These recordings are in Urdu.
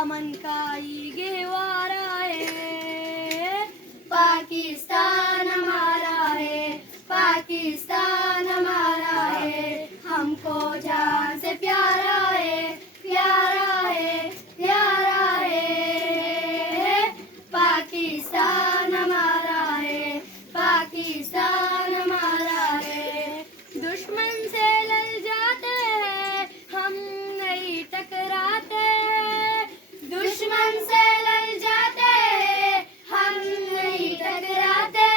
امن کا یہ گہوارہ ہے، پاکستان ہمارا ہے، پاکستان ہمارا ہے، ہم کو جان سے پیارا ہے، پیارا ہے، پیارا ہے، پاکستان ہمارا ہے، پاکستان ہمارا ہے۔ دشمن سے لڑ جاتے ہیں ہم نہیں ٹکراتے، دشمن سے لڑ جاتے ہیں ہم نہیں ٹکراتے،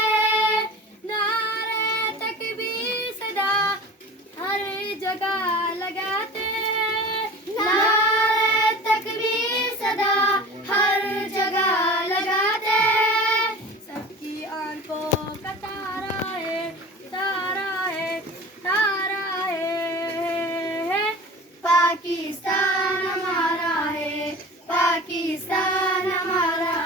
نعرے تکبیر صدا ہر جگہ لگاتے، نعرے تکبیر صدا ہر جگہ لگاتے، سب کی آنکھوں کا تارا ہے، تارا ہے، تارا ہے، پاکستان ہمارا ہے، پاکستان ہمارا